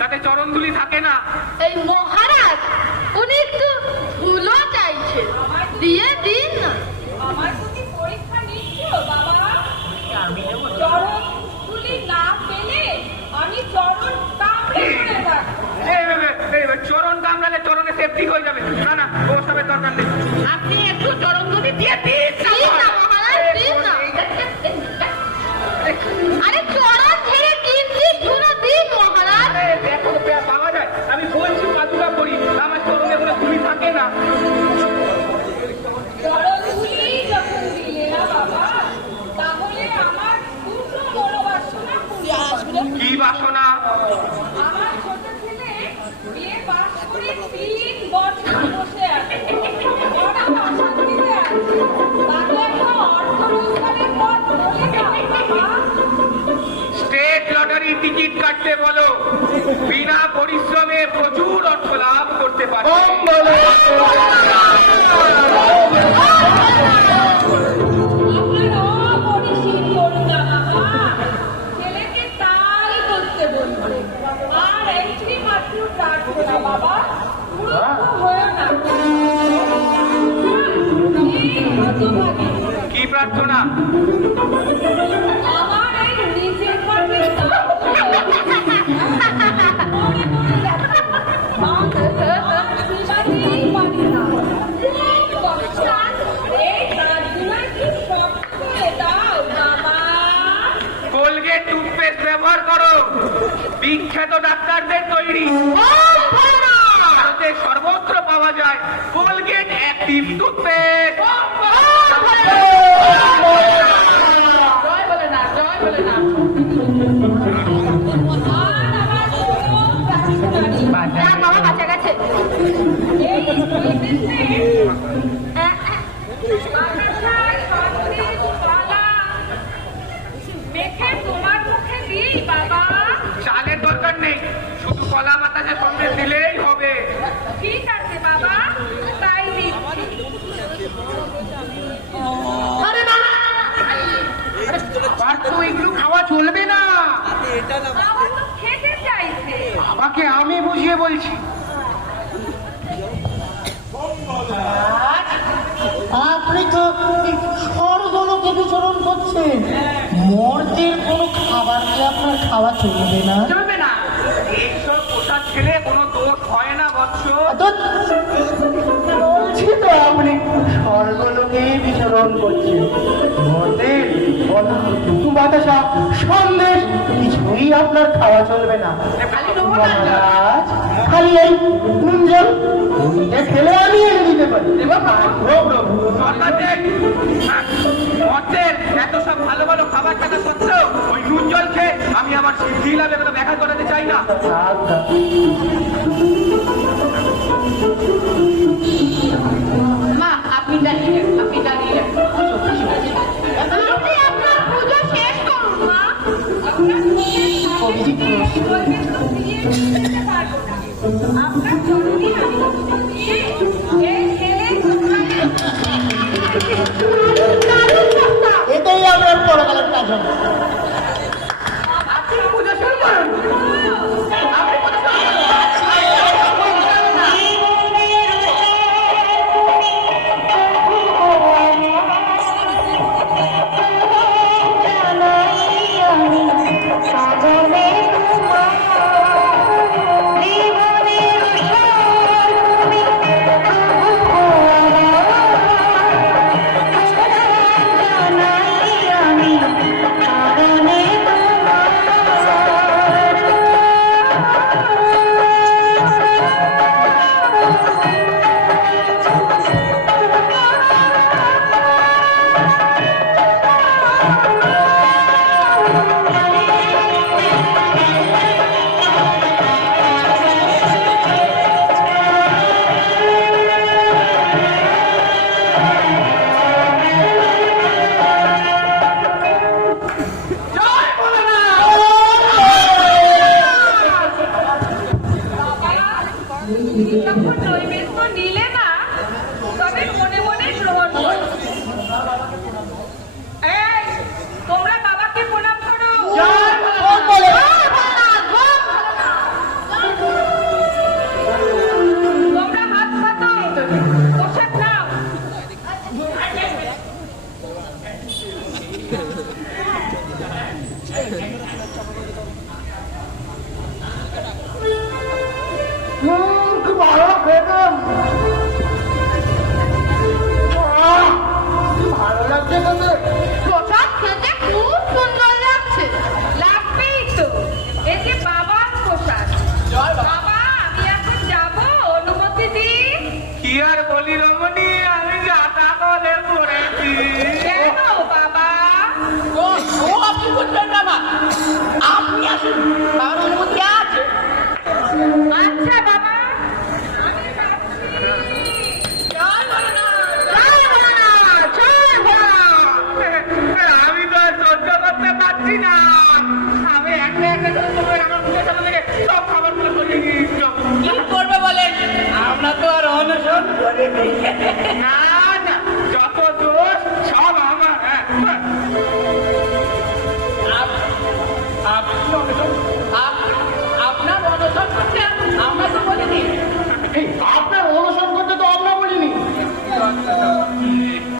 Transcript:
তাতে চরণধুলি থাকে না। এই মহারাজ উনি একটু ধুলো চাইছে, দিয়ে দিন না। আমার প্রতি পরীক্ষা নিচ্ছো বাবা? চরণধুলি না পেলে আমি চরণ কামড়ে পড়ে যাবো। চরণ কামড়ালে চরণে সেফটি হয়ে যাবে। না না, ওসবের দরকার নেই। আপনি একটু চরণধুলি দিয়ে দিন না মহারাজ, দিন না। আরে চরণ ছেড়ে কিঞ্চিত ধুলো দিন মহারাজ। দেখো পাওয়া যায়, আমি বলছি পাদুকা করি, আমার চরণে কোনো ধুলি থাকে না। চরণধুলি যখন দিলে না বাবা, তাহলে আমার দুটো বড় বাসনা পূর্ণ করো। কি বাসনা? আমার ছোট ছেলে বিয়ে পাশ করে 3 বছর বসে আছে, ওরা অশান্তিতে আছে। তাকে একটা অর্থ রোজগারের পথ বলে দাও বাবা। স্টেট লটারি টিকিট কাটতে বলো, বিনা পরিশ্রমে প্রচুর অর্থ লাভ করতে পারবে। ছেলেকে তাই করতে বলবো, আর একটি মাত্র প্রার্থনা বাবা, মূর্খ হয়েও না। কি প্রার্থনা? আমার এই নিজের পাশে কোলগেট টুথপেস্ট ব্যবহার করো, বিখ্যাত ডাক্তারদের তৈরি। ওম ভোলানাথ। ভারতে সর্বত্র পাওয়া যায় কোলগেট অ্যাক্টিভ টুথপেস্ট। জয় ভোলানাথ, জয় ভোলানাথ। আর আমার খুব রাজকুমারী। যাক বাবা, বাঁচা গেছে। এই টুথপেস্টে মেখে তোমার মুখে দিই বাবা। চালের দরকার নেই, শুধু কলা বাতাসের সঙ্গে দিলেই হবে। ঠিক আছে বাবা, তাই দিচ্ছি। আরে না, আবার তো এগুলো খাওয়া চলবে না। বাবা তো খেতে চাইছে। আমাকে আমি বুঝিয়ে বলছি। আপনি তো স্বর্গলোকে বিচরণ করছেন, মর্তের কোনো খাবার কি আপনার খাওয়া চলবে না? চলবে না, এইসব পোশাক খেলে কোনো দোষ হয় না বৎস। বলছি তো আপনি স্বর্গলোকে বিচরণ করছেন, মর্তের বাতাসা সন্দেশ কিছুই আপনার খাওয়া চলবে না। মহারাজ, খালি এই গুঞ্জন ওইটা খেলে আমি এনে দিতে পারি। মর্তের এত সব ভালো ভালো খাবার থাকা সত্ত্বেও ওই নুন জল খেয়ে আমি আমার সিদ্ধি লাভে কোনো দেখা করাতে চাই না। আচ্ছা, মা, আপনি দাঁড়িয়ে যান, আপনি দাঁড়িয়ে যান। আপনি আপনার পুজো শেষ করুন মা। আপনার দিয়ে পারবো না। আপনার জন্মদিন আমি পুজো দিয়ে এই ছেলে এটাই আপনার পরকালের কাজ হবে। আপনি পুজো শুরু করুন। আপনি পুজো শুরু করুন। যখন নৈবেদ্য নিলে না, তবে মনে মনে গ্রহণ করো। এই, তোমরা বাবাকে প্রণাম করো। তোমরা হাত পাতো, প্রসাদ নাও। খুব ভালো খেতাম, ভালো লাগছে তোদের? প্রসাদ খেতে খুব সুন্দর লাগছে। লাগবেই তো, এই যে বাবার প্রসাদ। বাবা, আমি এখন যাবো, অনুমতি দিন। কি আর বলি রমণী, আমি যাতা করে পড়েছি। কেন বাবা? আপনি বুঝবেন না মা, আপনি আসুন, আমার অনুমতি আছে। আচ্ছা বাবা, আমি যাচ্ছি। আমি তো আর সহ্য করতে পারছি না। আমি একটা একটা করে তোমার আমার মুখের সামনে থেকে সব খাবারগুলো সরিয়ে দিয়েছি। কি করবে বলেন? আমরা তো আর অনশন করিনি। না না, যত দোষ সব আমার। আপনি অনশন